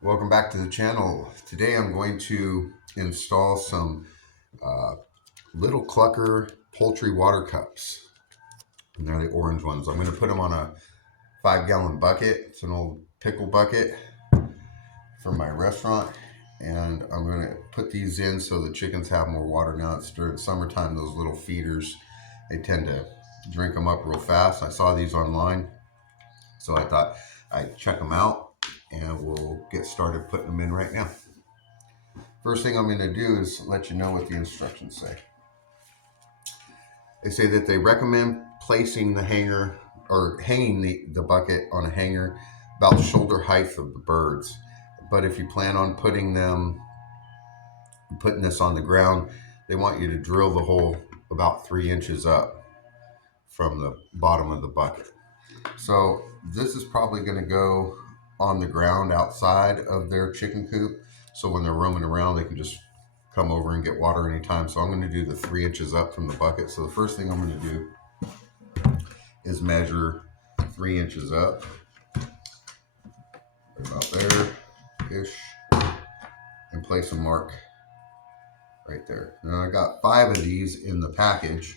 Welcome back to the channel. Today I'm going to install some uh, Little Clucker poultry water cups. And they're the orange ones. I'm going to put them on a 5-gallon bucket. It's an old pickle bucket from my restaurant. And I'm going to put these in so the chickens have more water. Now it's during summertime, those little feeders, they tend to drink them up real fast. I saw these online, so I thought I'd check them out and we'll get started putting them in right now. First thing I'm going to do is let you know what the instructions say. They say that they recommend placing the hanger or hanging the bucket on a hanger about shoulder height of the birds. But if you plan on putting this on the ground, they want you to drill the hole about 3 inches up from the bottom of the bucket. So this is probably going to go on the ground outside of their chicken coop. So when they're roaming around, they can just come over and get water anytime. So I'm going to do the 3 inches up from the bucket. So the first thing I'm going to do is measure 3 inches up, about there-ish, and place a mark right there. Now I got 5 of these in the package.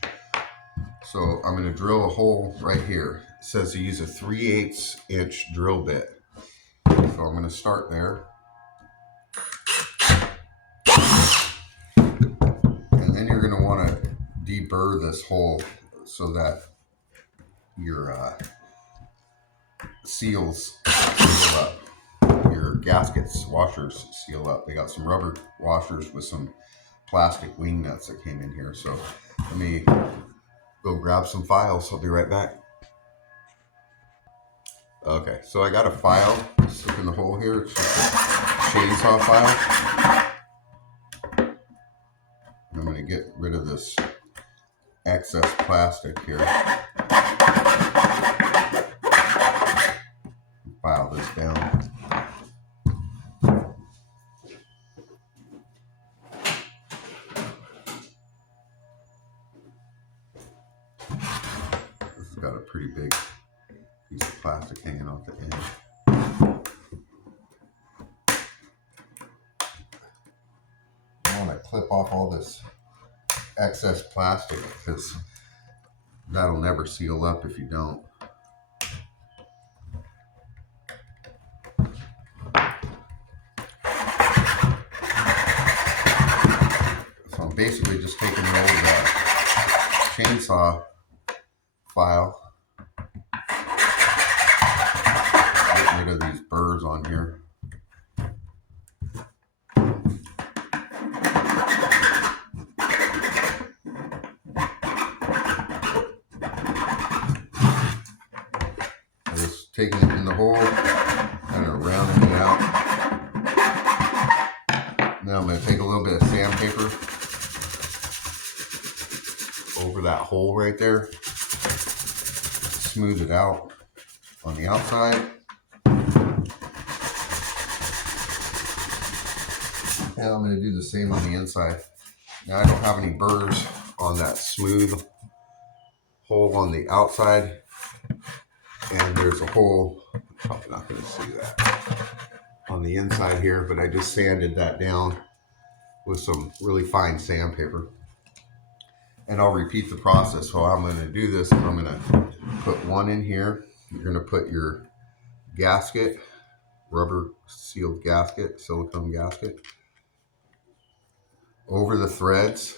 So I'm going to drill a hole right here. It says to use a 3/8 inch drill bit. So I'm going to start there. And then you're going to want to deburr this hole so that your seals seal up. Your gaskets, washers seal up. They got some rubber washers with some plastic wing nuts that came in here. So let me go grab some files. I'll be right back. Okay, so I got a file stuck in the hole here. It's just a chainsaw file. I'm going to get rid of this excess plastic here. File this down. This has got a pretty big piece of plastic hanging off the end. I want to clip off all this excess plastic because that'll never seal up if you don't. So I'm basically just taking the old chainsaw file, getting rid of these burrs on here. Taking it in the hole, kind of rounding it out. Now I'm going to take a little bit of sandpaper over that hole right there, smooth it out on the outside. And I'm going to do the same on the inside. Now I don't have any burrs on that smooth hole on the outside. And there's a hole, probably not going to see that, on the inside here, but I just sanded that down with some really fine sandpaper. And I'll repeat the process. So I'm going to do this, and I'm going to put one in here. You're going to put your gasket, rubber sealed gasket, silicone gasket, over the threads.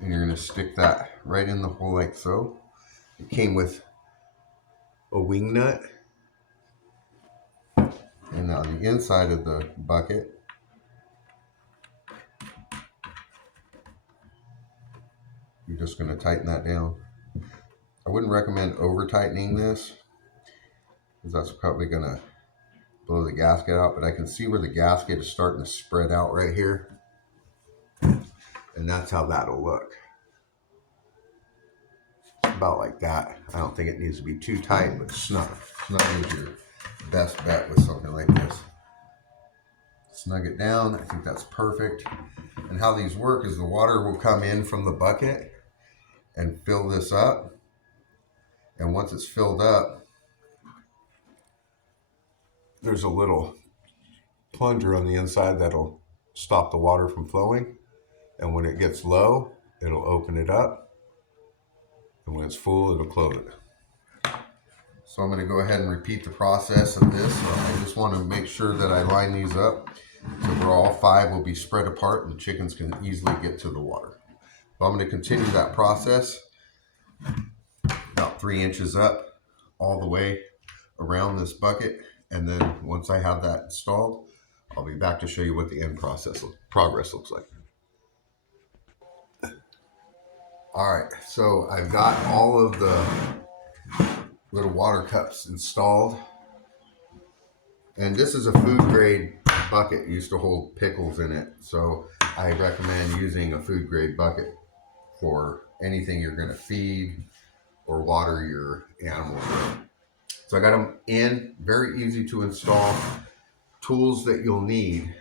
And you're going to stick that right in the hole like so. It came with a wing nut. And on the inside of the bucket, you're just going to tighten that down. I wouldn't recommend over tightening this because that's probably going to blow the gasket out, but I can see where the gasket is starting to spread out right here. And that's how that'll look. About like that. I don't think it needs to be too tight, but snug. Snug is your best bet with something like this. Snug it down. I think that's perfect. And how these work is the water will come in from the bucket and fill this up. And once it's filled up, there's a little plunger on the inside that'll stop the water from flowing. And when it gets low, it'll open it up. And when it's full, it'll close it. So I'm going to go ahead and repeat the process of this. So I just want to make sure that I line these up so where all 5 will be spread apart and the chickens can easily get to the water. So I'm going to continue that process about 3 inches up all the way around this bucket. And then once I have that installed, I'll be back to show you what the end progress looks like. All right, so I've got all of the little water cups installed. And this is a food grade bucket. It used to hold pickles in it. So I recommend using a food grade bucket for anything you're gonna feed or water your animals with. So I got them in, very easy to install. Tools that you'll need: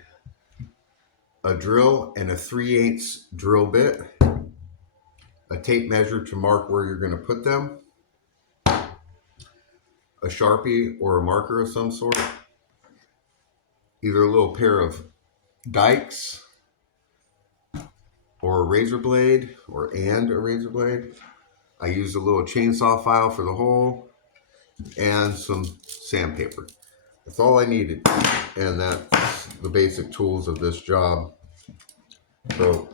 a drill and a 3/8 drill bit, a tape measure to mark where you're gonna put them, a Sharpie or a marker of some sort, either a little pair of dikes or a razor blade and a razor blade. I used a little chainsaw file for the hole and some sandpaper. That's all I needed, and that's the basic tools of this job. So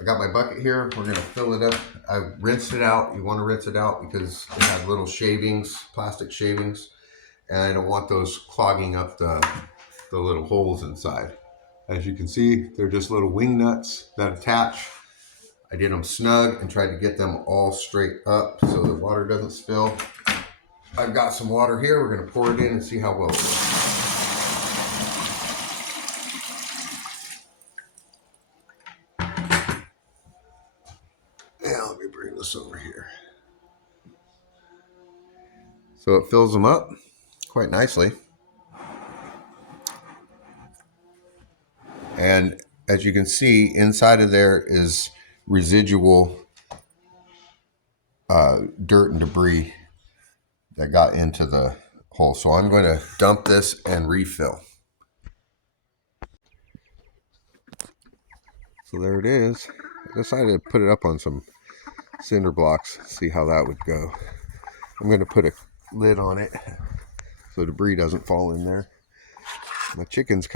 I got my bucket here. We're gonna fill it up. I rinsed it out. You want to rinse it out because it had little shavings, plastic shavings, and I don't want those clogging up the little holes inside. As you can see, they're just little wing nuts that attach. I did them snug and tried to get them all straight up so the water doesn't spill. I've got some water here. We're going to pour it in and see how well it goes. Yeah, let me bring this over here. So it fills them up quite nicely. And as you can see, inside of there is residual dirt and debris that got into the hole. So I'm going to dump this and refill. So there it is. I decided to put it up on some cinder blocks, see how that would go. I'm going to put a lid on it so debris doesn't fall in there. My chickens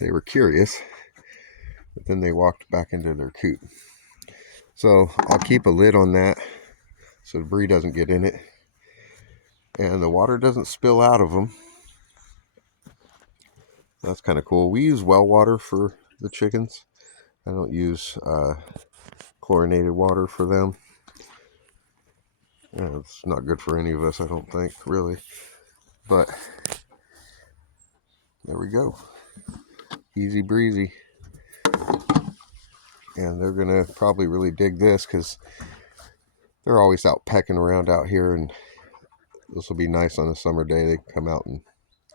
they were curious, but then they walked back into their coop. So I'll keep a lid on that so debris doesn't get in it and the water doesn't spill out of them. That's kind of cool. We use well water for the chickens. I don't use chlorinated water for them. Yeah, it's not good for any of us, I don't think, really. But there we go. Easy breezy. And they're gonna probably really dig this because they're always out pecking around out here, and this will be nice on a summer day. They come out and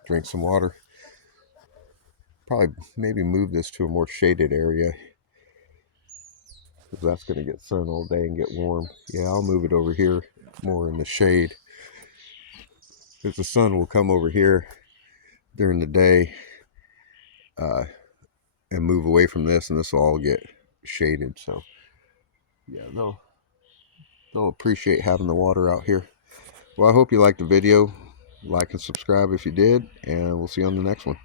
drink some water. Probably maybe move this to a more shaded area because that's going to get sun all day and get warm. Yeah, I'll move it over here more in the shade because the sun will come over here during the day and move away from this, and this will all get shaded. So yeah, they'll appreciate having the water out here. Well, I hope you liked the video. Like and subscribe if you did, and we'll see you on the next one.